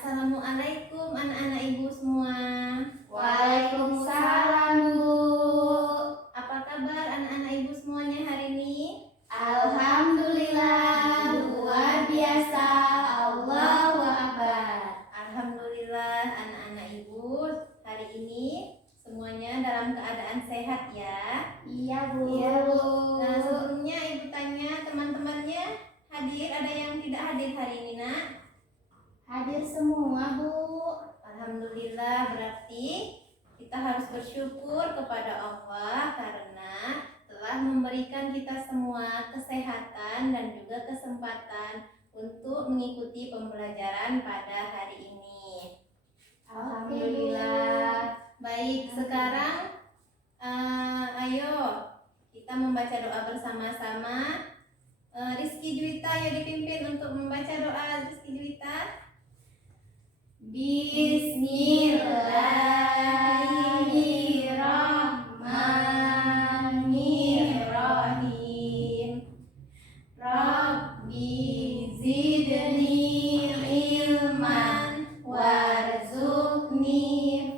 Assalamualaikum anak-anak ibu semua. Waalaikumsalam, Bu. Apa kabar anak-anak ibu semuanya hari ini? Alhamdulillah, luar biasa. Allahu Akbar. Alhamdulillah anak-anak ibu hari ini semuanya dalam keadaan sehat ya. Iya, Bu. Iya, Bu. Nah, sebelumnya ibu tanya teman-temannya hadir, ada yang tidak hadir hari ini, Nak? Hadir semua, Bu. Alhamdulillah, berarti kita harus bersyukur kepada Allah karena telah memberikan kita semua kesehatan dan juga kesempatan untuk mengikuti pembelajaran pada hari ini. Alhamdulillah. Baik, sekarang ayo kita membaca doa bersama-sama. Rizky Juwita ya dipimpin untuk membaca doa. Rizky Juwita. Bismillahirrahmanirrahim. Rabbi zidni ilman warzuqni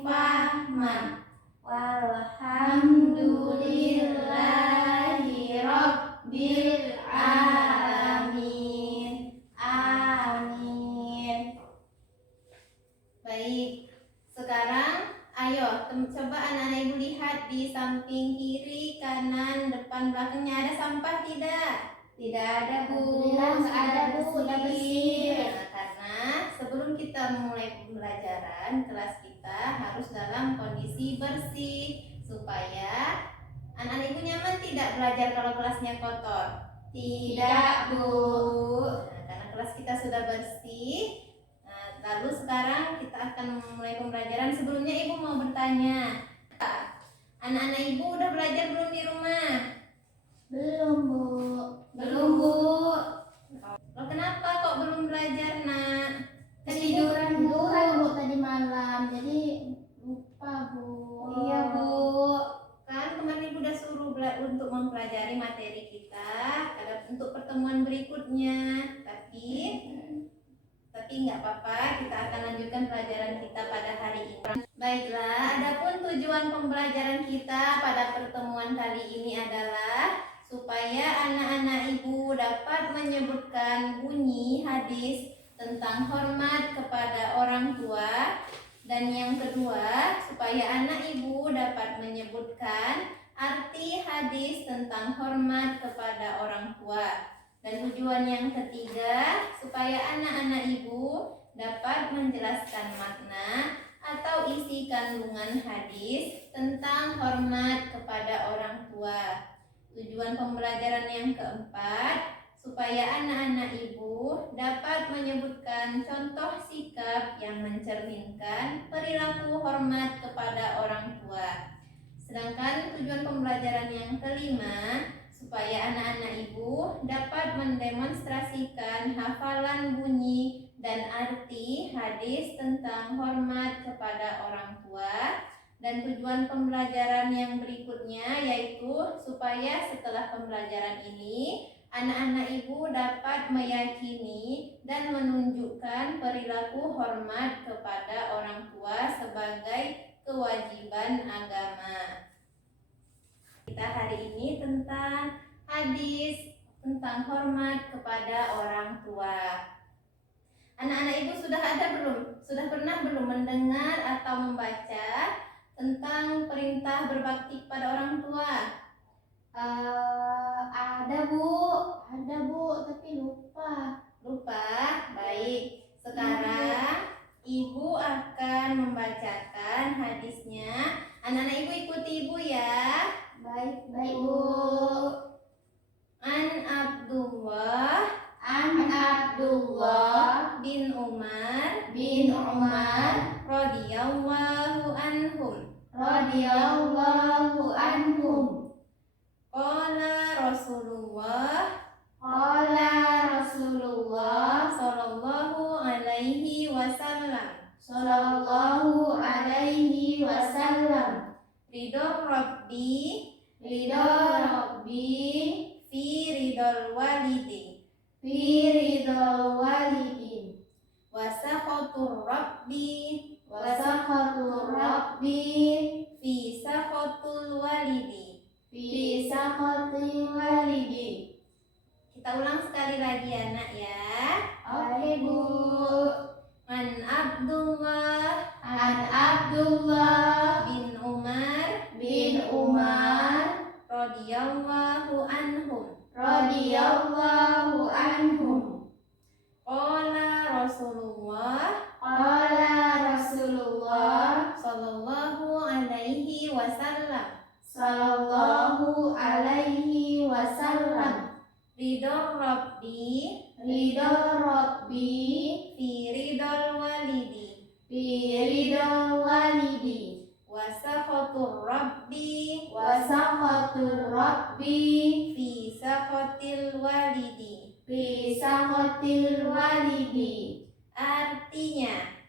fahman walhamdulillahi rabbil alamin. Amin. Baik, sekarang ayo coba anak-anak ibu lihat di samping kiri, kanan, depan, belakangnya ada sampah tidak? Tidak ada, Bu. Alhamdulillah, nggak ada, Bu. Sudah Udah bersih. Nah, karena sebelum kita memulai pembelajaran, kelas kita harus dalam kondisi bersih supaya anak-anak ibu nyaman tidak belajar kalau kelasnya kotor? Tidak, Bu. Nah, karena kelas kita sudah bersih. Lalu sekarang kita akan memulai pembelajaran. Sebelumnya ibu mau bertanya, anak-anak ibu udah belajar belum di rumah? Belum, Bu. Belum, Bu. Loh, kenapa kok belum belajar, Nak? Ketiduran Bu tadi malam, jadi lupa, Bu. Iya, Bu. Kan kemarin ibu udah suruh untuk mempelajari materi kita untuk pertemuan berikutnya. Tapi nggak apa-apa, kita akan lanjutkan pelajaran kita pada hari ini. Baiklah, adapun tujuan pembelajaran kita pada pertemuan kali ini adalah supaya anak-anak ibu dapat menyebutkan bunyi hadis tentang hormat kepada orang tua, dan yang kedua supaya anak ibu dapat menyebutkan arti hadis tentang hormat kepada orang tua. Dan tujuan yang ketiga, supaya anak-anak ibu dapat menjelaskan makna atau isi kandungan hadis tentang hormat kepada orang tua. Tujuan pembelajaran yang keempat, supaya anak-anak ibu dapat menyebutkan contoh sikap yang mencerminkan perilaku hormat kepada orang tua. Sedangkan tujuan pembelajaran yang kelima, supaya anak-anak ibu dapat mendemonstrasikan hafalan bunyi dan arti hadis tentang hormat kepada orang tua. Dan tujuan pembelajaran yang berikutnya yaitu supaya setelah pembelajaran ini anak-anak ibu dapat meyakini dan menunjukkan perilaku hormat kepada orang tua sebagai kewajiban agama. Kita hari ini tentang hadis tentang hormat kepada orang tua. Anak-anak ibu sudah ada belum? Sudah pernah belum mendengar atau membaca tentang perintah berbakti kepada orang tua? Ada, Bu. Ada, Bu, tapi lupa. Lupa? Baik. Sekarang ibu akan membacakan hadisnya. Anak-anak ibu ikuti ibu ya. Baik, Bu. An Abdullah bin Umar radhiyallahu anhum. Qala Rasulullah sallallahu alaihi wasallam. Ridho Rabbi fi ridol walidi wa sakhatur rabbi wa sakhatur rabbi fi sakhatul walidi. fi sakhatil walidi. Kita ulang sekali lagi ya nak ya. Oke Bu. An Abdullah An Abdullah bin Umar bin Umar radhiyallahu anhum radhiyallahu anhum qala Rasulullah qala Rasulullah sallallahu alaihi wasallam sallallahu alaihi wasallam ridho rabbi ridho rabbi fi ridhol walidi fi ridho walidi wa sakhatur rabbi wa sakhatur rabbi fi sakhatil walidi. fi sakhatil walidi.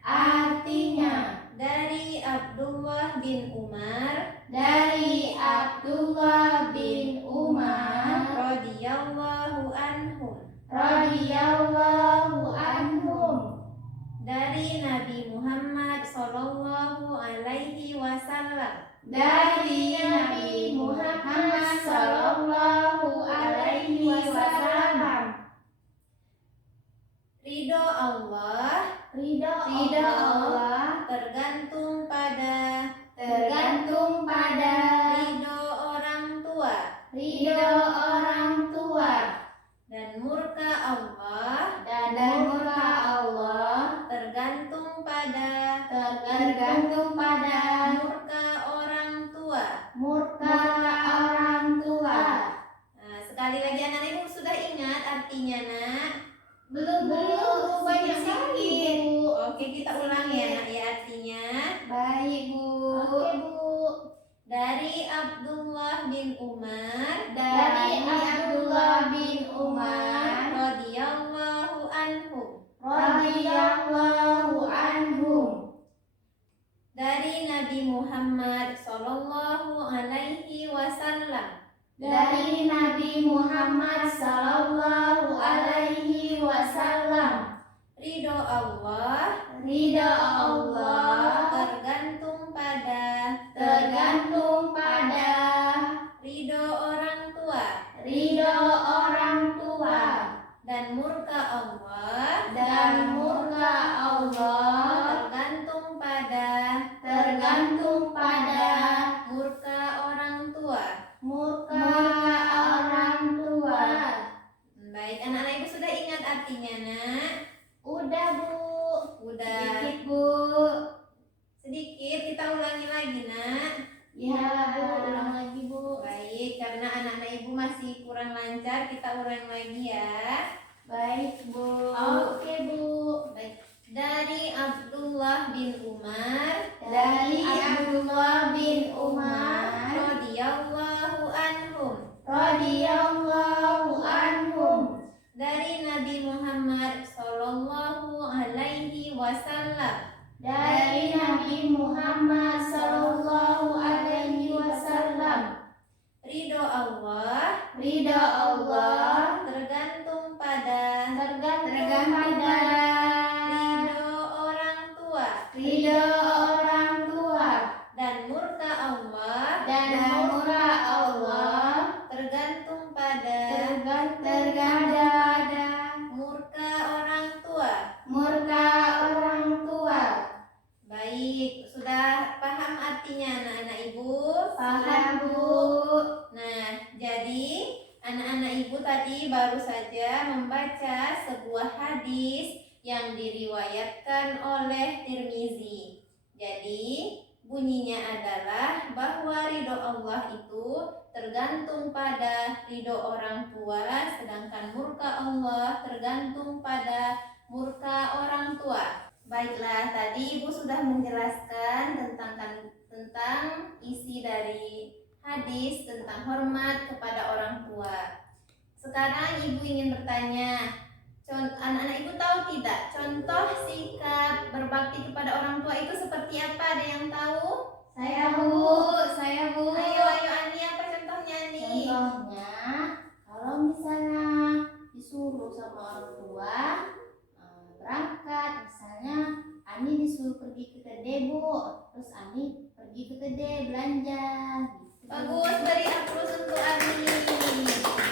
Artinya dari Abdullah bin Umar Dari Abdullah bin Umar radhiyallahu anhum, radhiyallahu anhum, dari Nabi Muhammad sallallahu alaihi wasallam dari Nabi Muhammad sallallahu alaihi wasallam, ridho Allah ridho Allah tergantung pada tergantung pada ridho orang tua, ridho orang tua, dan murka Allah dan murka Allah tergantung pada tergantung pada murka orang tua. murka orang tua. Nah, sekali lagi anak ibu sudah ingat artinya nak? Belum banyak sedikit. Bu. Oke, kita ulang ya nak ya artinya. Baik Bu. Oke Bu. Dari Abdullah bin Umar Dari Abdullah bin Umar radhiyallahu anhum, radhiyallahu anhum, dari Nabi Muhammad sallallahu alaihi wasallam dari Nabi Muhammad sallallahu alaihi wasallam, ridho Allah ridho Allah tergantung pada ridho orang tua ridho orang tua, dan murka Allah dan murka Allah tergantung pada murka orang tua. murka orang tua. Baik, anak-anak ibu sudah ingat artinya nak? Udah Bu. Udah Sedikit Bu. sedikit, kita ulangi lagi nak. Ya Bu, ulang lagi Bu. Baik, karena anak-anak ibu masih kurang lancar, kita ulang lagi ya. Baik Bu. Oke Bu. Baik, dari Abdullah bin Umar Dari Abdullah bin Umar radhiyallahu anhum, radhiyallahu anhum, dari Nabi Muhammad sallallahu alaihi wasallam dari Nabi Muhammad sallallahu alaihi wasallam, ridho Allah ridho Allah tergantung pada tergantung pada ridho orang tua, ridho orang tua, dan murka Allah dan murka Allah tergantung pada tergantung pada murka orang tua. murka orang tua. Baik, sudah paham artinya anak-anak ibu? Paham Bu. Nah, jadi anak-anak ibu tadi baru saja membaca sebuah hadis yang diriwayatkan oleh Tirmizi. Jadi, bunyinya adalah bahwa ridho Allah itu tergantung pada ridho orang tua, sedangkan murka Allah tergantung pada murka orang tua. Baiklah, tadi ibu sudah menjelaskan tentang isi dari hadis tentang hormat kepada orang tua. Sekarang ibu ingin bertanya, anak-anak ibu tahu tidak contoh sikap berbakti kepada orang tua itu seperti apa? Ada yang tahu? Saya Bu. Ayo Ani, apa contohnya nih? Contohnya, kalau misalnya disuruh sama orang tua berangkat, misalnya Ani disuruh Bu. Terus Ani pergi ke kedai belanja. Gitu. Bagus, beri aplaus untuk Ani.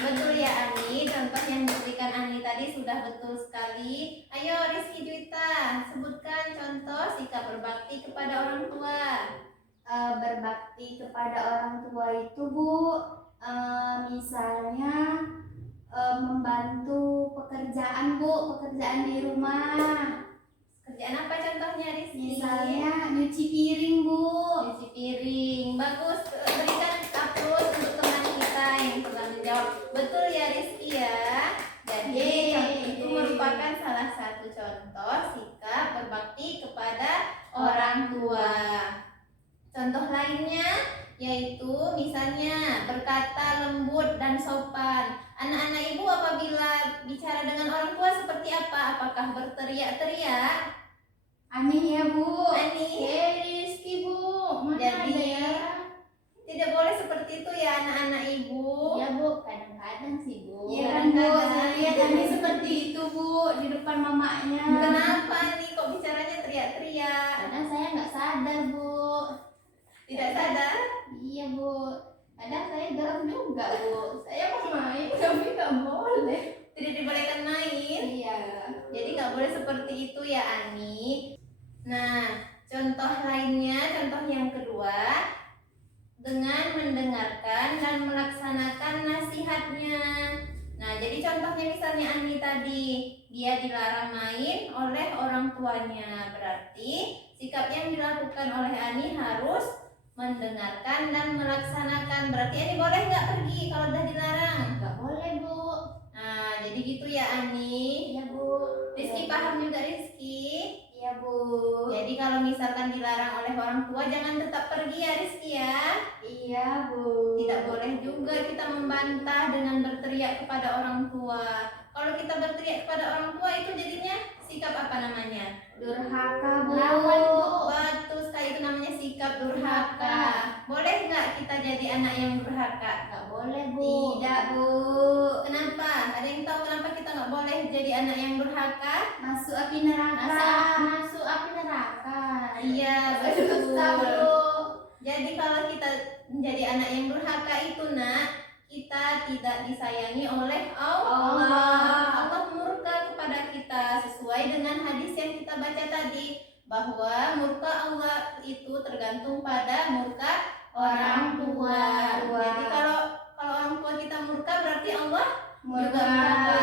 Betul ya Ani, contoh yang diberikan Ani tadi sudah betul sekali. Ayo Rizky Juwita, sebutkan contoh sikap berbakti kepada orang tua. Berbakti kepada orang tua itu Bu, misalnya membantu pekerjaan Bu, pekerjaan di rumah. Kerjaan apa contohnya Rizky? Misalnya nyuci piring Bu. Cuci piring. Bagus, berikan aplaus untuk teman kita yang telah menjawab. Betul ya Rizky ya. Jadi Yeay. itu merupakan salah satu contoh sikap berbakti kepada orang tua. Contoh lainnya yaitu misalnya berkata lembut dan sopan. Anak-anak ibu apabila bicara dengan orang tua seperti apa? Apakah berteriak-teriak? Ani ya Bu. Ani? Rizky Bu. Mana Jadi, ada ya? Tidak boleh seperti itu ya anak-anak ibu. Iya Bu, kadang-kadang sih Bu. Iya, Kan Bu, kadang-kadang. saya lihat Ani seperti itu Bu di depan mamanya. Kenapa nih kok bicaranya teriak-teriak? Kadang saya nggak sadar Bu. Tidak sadar? Iya Bu. Kadang saya garam juga Bu. Saya mau main tapi nggak boleh. Tidak dibolehkan main. Iya. Jadi nggak boleh seperti itu ya Ani. Nah, contoh lainnya, contoh yang kedua, dengan mendengarkan dan melaksanakan nasihatnya. Nah, jadi contohnya misalnya Ani tadi, dia dilarang main oleh orang tuanya. Berarti sikap yang dilakukan oleh Ani harus mendengarkan dan melaksanakan. Berarti Ani boleh nggak pergi kalau udah dilarang? Nggak boleh Bu. Nah, jadi gitu ya Ani. Iya Bu. Rizky paham juga Rizky? Iya Bu. Jadi kalau misalkan dilarang oleh orang tua jangan tetap pergi ya Rizky ya. Iya Bu. Tidak boleh juga kita membantah dengan berteriak kepada orang tua. Kalau kita berteriak kepada orang tua itu jadinya sikap apa namanya? Durhaka Bu. Lawan Bu. Betul sekali, itu namanya sikap durhaka. Boleh nggak kita jadi anak yang durhaka? Nggak boleh Bu. Tidak Bu. Kenapa? Ada yang tahu kenapa kita nggak boleh jadi anak yang durhaka? Masuk api neraka. Masuk api neraka. Iya Betul betul. Bu. Jadi kalau kita menjadi anak yang durhaka itu nak, kita tidak disayangi oleh Allah. Allah murka kepada kita sesuai dengan hadis yang kita baca tadi, bahwa murka Allah itu tergantung pada murka orang tua. Jadi kalau orang tua kita murka berarti Allah juga murka.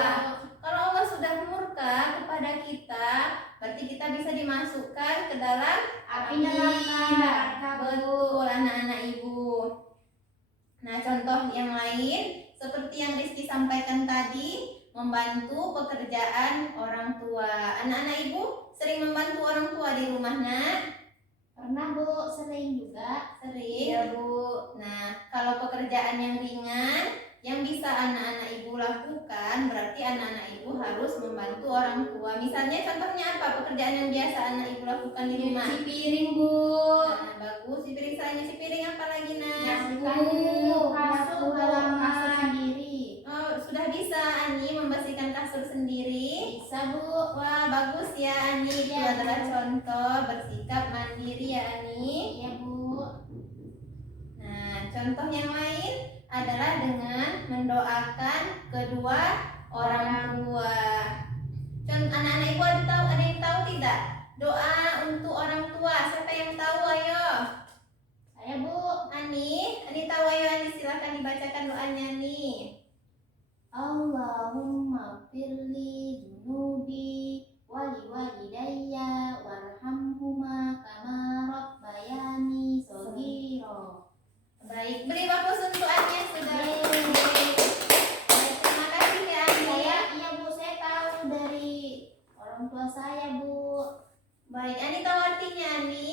Kalau Allah sudah murka kepada kita, berarti kita bisa dimasukkan ke dalam Api neraka. Betul anak-anak ibu. Nah, contoh yang lain seperti yang Rizky sampaikan tadi, membantu pekerjaan orang tua. Anak-anak ibu sering membantu orang tua di rumah nak? Pernah Bu, sering juga. Sering. Iya Bu. Nah, kalau pekerjaan yang ringan yang bisa anak-anak ibu lakukan, berarti anak-anak ibu harus membantu orang tua. Misalnya contohnya apa pekerjaan yang biasa anak ibu lakukan di rumah? Nyuci piring Bu. Nah, bagus. Nyuci piring, selain nyuci piring apa lagi nak? Nyapu kasur halaman. sendiri. Oh, sudah bisa Ani membersihkan kasur sendiri? Bisa Bu. Wah, bagus ya Ani. Itu Iya, adalah Bu. contoh bersikap mandiri ya Ani. Iya Bu. Nah, contoh yang lain adalah dengan mendoakan kedua orang tua. Anak-anak ibu ada yang tahu tidak? Doa untuk orang tua. Siapa yang tahu? Ayo. Saya Bu. Ani tahu, ayo Ani silakan dibacakan doanya nih. Allahumma firli dunubi wali walidayya warhamhuma kama rabbayani shaghira. Baik, beri bagus untuk Ani yang sudah. Yeay. Baik, terima kasih ya Ani. Iya Bu, saya tahu dari orang tua saya Bu. Baik, Ani tahu artinya Ani?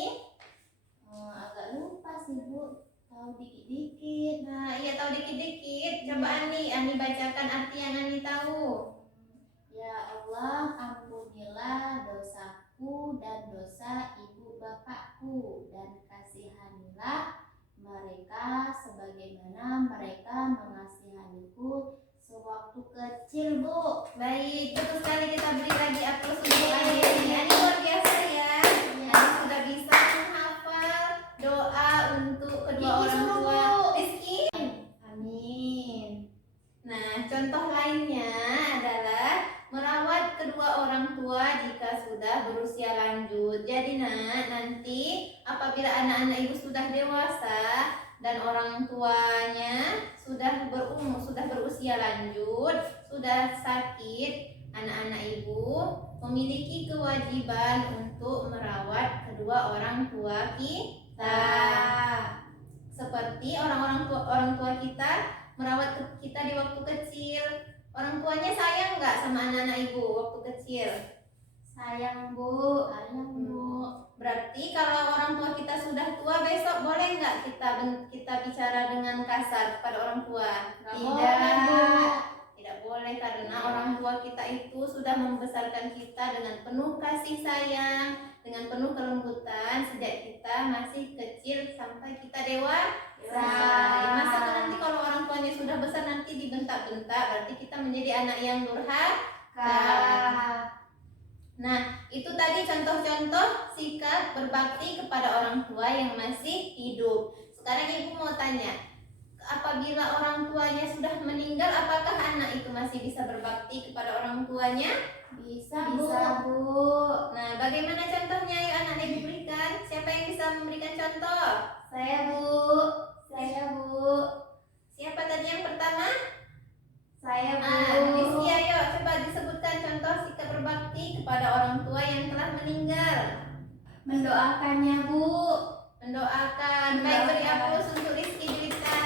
Agak lupa sih Bu, tahu dikit-dikit. Nah, iya tahu dikit-dikit. Coba Ani bacakan arti yang Ani tahu. Ya Allah, ampunilah dosaku dan dosa ibu bapakku, dan kasihanilah mereka sebagaimana mereka mengasihaniku sewaktu kecil Bu. Baik, betul sekali, kita beri lagi aplaus untuk Ani. Ani luar biasa ya. Ani sudah bisa menghafal lanjut. Jadi nak, nanti apabila anak-anak ibu sudah dewasa dan orang tuanya sudah berumur, sudah berusia lanjut, sudah sakit, anak-anak ibu memiliki kewajiban untuk merawat kedua orang tua kita. Seperti orang tua kita merawat kita di waktu kecil. Orang tuanya sayang nggak sama anak-anak ibu waktu kecil? Sayang Bu, sayang Bu. Berarti kalau orang tua kita sudah tua, besok boleh nggak kita bicara dengan kasar kepada orang tua? Nggak boleh, Bu. Tidak boleh, karena orang tua kita itu sudah membesarkan kita dengan penuh kasih sayang, dengan penuh kelembutan sejak kita masih kecil sampai kita dewasa. Masa nanti kalau orang tuanya sudah besar nanti dibentak-bentak, berarti kita menjadi anak yang durhaka. Nah, itu tadi contoh-contoh sikap berbakti kepada orang tua yang masih hidup. Sekarang ibu mau tanya, apabila orang tuanya sudah meninggal, apakah anak itu masih bisa berbakti kepada orang tuanya? Bisa Bu. Nah, bagaimana contohnya? Ayo anak ibu berikan. Siapa yang bisa memberikan contoh? Saya Bu. Siapa tadi yang pertama? Saya Bu. Rizky, ayo coba disebutkan contoh sikap berbakti kepada orang tua yang telah meninggal. Mendoakannya Bu. Mendoakan. Baik, beri aplaus untuk Rizky Juwita.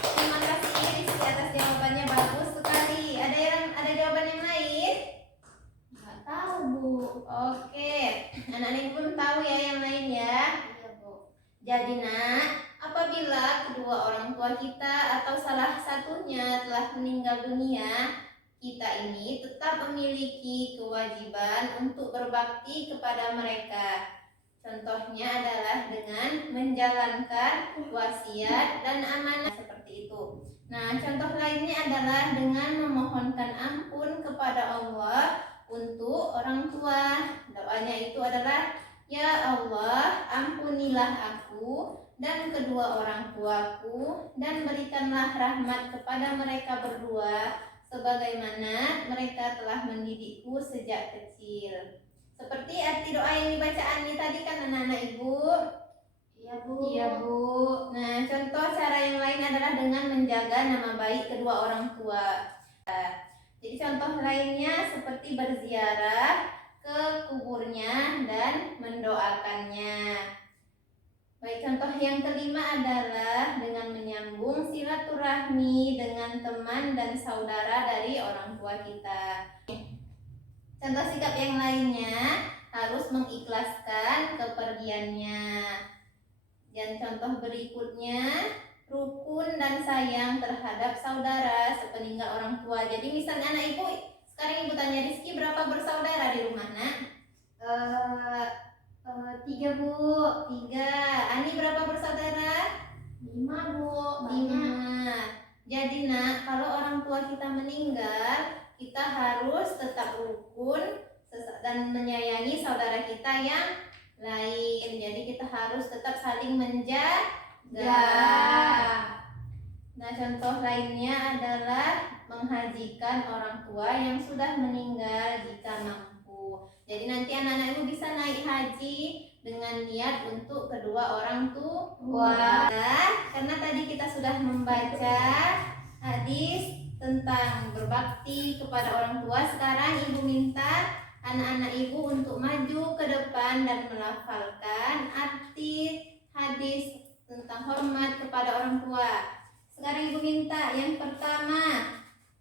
Terima kasih Rizky atas jawabannya, bagus sekali. Ada jawaban yang lain? Nggak tahu Bu. Oke, anak-anak pun tahu ya yang lain ya. Iya Bu. Jadi nak, apabila kedua orang tua kita atau salah satunya telah meninggal dunia, kita ini tetap memiliki kewajiban untuk berbakti kepada mereka. Contohnya adalah dengan menjalankan wasiat dan amanah seperti itu. Nah, contoh lainnya adalah dengan memohonkan ampun kepada Allah untuk orang tua. Doanya itu adalah, ya Allah, ampunilah aku dan kedua orang tuaku, dan berikanlah rahmat kepada mereka berdua sebagaimana mereka telah mendidikku sejak kecil. Seperti arti doa yang dibaca Ani tadi kan anak-anak ibu? Iya Bu. Nah, contoh cara yang lain adalah dengan menjaga nama baik kedua orang tua. Jadi contoh lainnya seperti berziarah ke kuburnya dan mendoakannya. Baik, contoh yang kelima adalah dengan menyambung silaturahmi dengan teman dan saudara dari orang tua kita. Contoh sikap yang lainnya harus mengikhlaskan kepergiannya. Dan contoh berikutnya, rukun dan sayang terhadap saudara sepeninggal orang tua. Jadi misalnya anak ibu, sekarang ibu tanya Rizky berapa bersaudara di rumah nak? 3 Bu. 3. Ani berapa bersaudara? 5 Bu. 5. Jadi nak, kalau orang tua kita meninggal, kita harus tetap rukun dan menyayangi saudara kita yang lain. Jadi kita harus tetap saling menjaga. Nah, contoh lainnya adalah menghajikan orang tua yang sudah meninggal jika mampu. Jadi nanti anak-anak ibu bisa naik haji dengan niat untuk kedua orang tua. Karena tadi kita sudah membaca hadis tentang berbakti kepada orang tua, sekarang ibu minta anak-anak ibu untuk maju ke depan dan melafalkan arti hadis tentang hormat kepada orang tua. Sekarang ibu minta yang pertama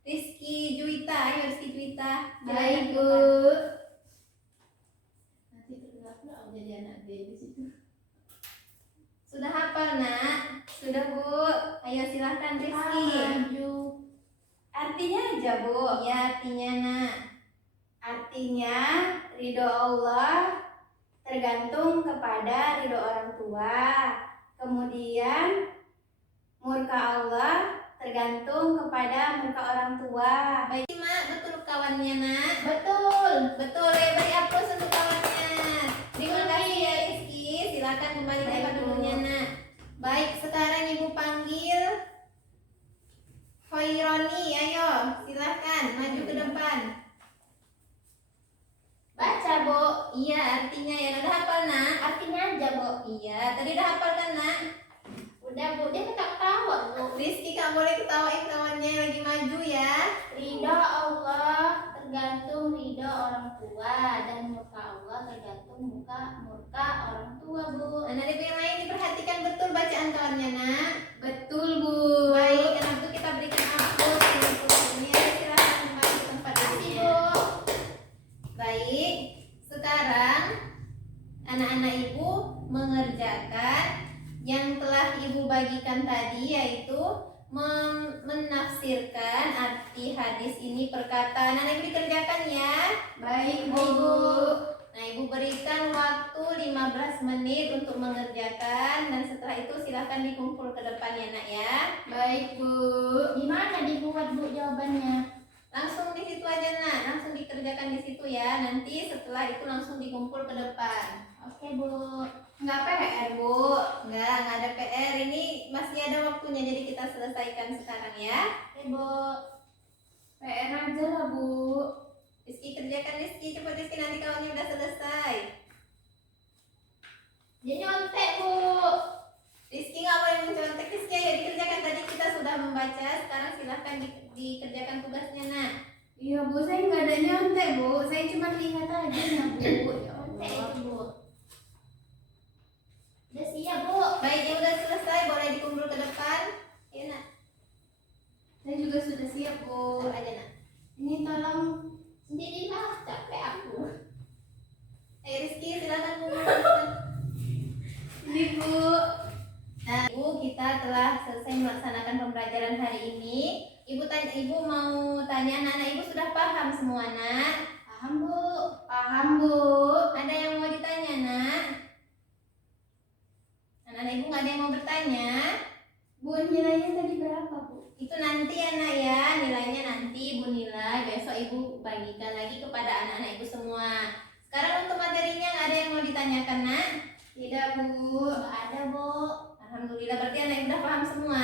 Rizky Juwita. Ayo Rizky Juwita. Baik Bu. Nanti terkenal jadi anak D di situ. Sudah hafal nak? Sudah Bu. Ayo silahkan Rizky. Maju. Artinya aja Bu. Iya artinya nak. Artinya ridho Allah tergantung kepada ridho orang tua. Kemudian murka Allah tergantung kepada murka orang tua. Baik Mak, betul kawannya nak? Betul. Betul ya, beri aplaus untuk kawannya. Terima kasih ya Rizky. Silakan kembali ke tempat dulunya nak. Baik, sekarang ibu panggil Hoironi. Ayo silakan maju ke depan. Baca Bu. Iya artinya ya hafal nak? Artinya aja, Bu. Iya, tadi udah hafal kan nak? Udah, Bu. Dia ketawa, Bu. Rizky gak boleh ketawain kawannya yang lagi maju ya. Ridho Allah tergantung ridho orang tua, dan murka Allah tergantung murka orang tua, Bu. Anak ibu yang lain diperhatikan betul bacaan kawannya nak. Betul, Bu. Baik, anak itu kita berikan ampun ini silahkan kembali ke tempat duduknya. Baik, sekarang anak-anak ibu mengerjakan yang telah ibu bagikan tadi, yaitu menafsirkan arti hadis ini perkataan. Anak ibu dikerjakan ya. Baik, Bu. Nah, ibu berikan waktu 15 menit untuk mengerjakan, dan setelah itu silahkan dikumpul ke depan ya nak ya. Baik, Bu. Gimana dibuat, Bu, jawabannya? Langsung di situ aja nak, langsung dikerjakan di situ ya. Nanti setelah itu langsung dikumpul ke depan. Oke, Bu. Nggak PR bu, nggak ada PR. Ini masih ada waktunya, jadi kita selesaikan sekarang ya. Oke, Bu. PR aja lah bu. Rizky kerjakan Rizky, cepat Rizky, nanti kawannya udah selesai. Dia nyontek, Bu. Rizky nggak boleh mencontek. Rizky ayo dikerjakan, tadi kita sudah membaca, sekarang silahkan dikerjakan tugasnya nak. Iya, Bu, saya nggak ada nyontek, Bu. Saya cuma lihat aja, Bu. Nyontek itu, Bu. Udah siap, Bu. Baik, ya udah selesai, boleh dikumpul ke depan. Ya nak, Saya juga sudah siap, Bu. Bu aja nak. Ini tolong sendirilah, capek aku. Ayo Rizky silahkan kumpul ke depan. Ini, Bu. Nah, Ibu, kita telah selesai melaksanakan pembelajaran hari ini. Ibu mau tanya, anak-anak Ibu sudah paham semua nak? Paham, Bu. Paham, Bu. Ada yang mau ditanya nak? Anak-anak Ibu nggak ada yang mau bertanya? Bu, nilainya tadi berapa, Bu? Itu nanti ya nak ya, nilainya nanti Ibu nilai. Besok Ibu bagikan lagi kepada anak-anak Ibu semua. Sekarang untuk materinya nggak ada yang mau ditanyakan nak? Tidak, Bu. Nggak ada, Bu. Alhamdulillah, berarti anak Ibu udah paham semua.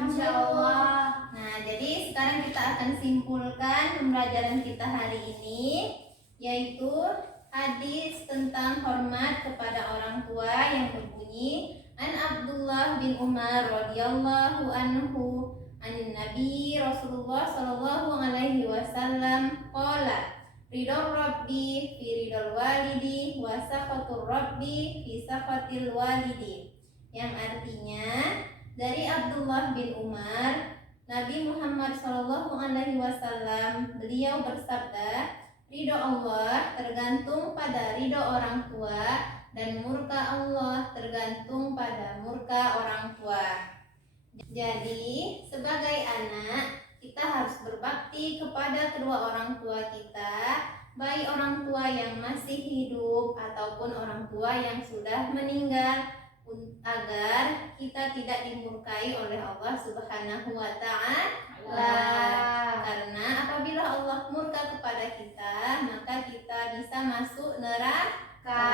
Insya Allah. Nah, jadi sekarang kita akan simpulkan pembelajaran kita hari ini, yaitu hadis tentang hormat kepada orang tua yang berbunyi An Abdullah bin Umar radhiyallahu anhu anin Nabi Rasulullah sallallahu alaihi wasallam qala ridho rabbi fi ridhol walidi wa sakhatur rabbi fi sakhatil walidi, yang artinya dari Abdullah bin Umar, Nabi Muhammad Shallallahu Alaihi Wasallam, beliau bersabda, ridho Allah tergantung pada ridho orang tua, dan murka Allah tergantung pada murka orang tua. Jadi sebagai anak kita harus berbakti kepada kedua orang tua kita, baik orang tua yang masih hidup ataupun orang tua yang sudah meninggal, agar kita tidak dimurkai oleh Allah Subhanahu wa Ta'ala. Karena apabila Allah murka kepada kita, maka kita bisa masuk neraka.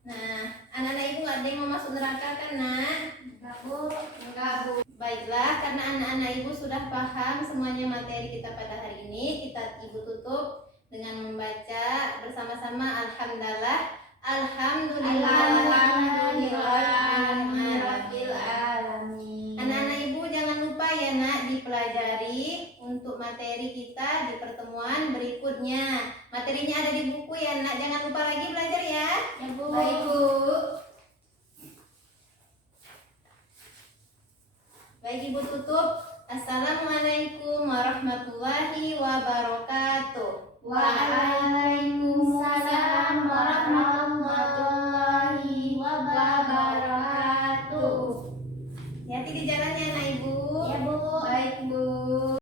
Nah, anak-anak Ibu nggak ada yang mau masuk neraka kan nak? Enggak, Bu. Enggak, Bu. Baiklah, karena anak-anak Ibu sudah paham semuanya materi kita pada hari ini, Ibu tutup dengan membaca bersama-sama Alhamdulillah. Alhamdulillahirabbil alamin. Anak-anak Ibu jangan lupa ya nak, dipelajari untuk materi kita di pertemuan berikutnya. Materinya ada di buku ya nak, jangan lupa lagi belajar ya. Ya, Bu. Baik Bu. Baik Ibu tutup. Assalamualaikum warahmatullahi wabarakatuh. Waalaikumsalam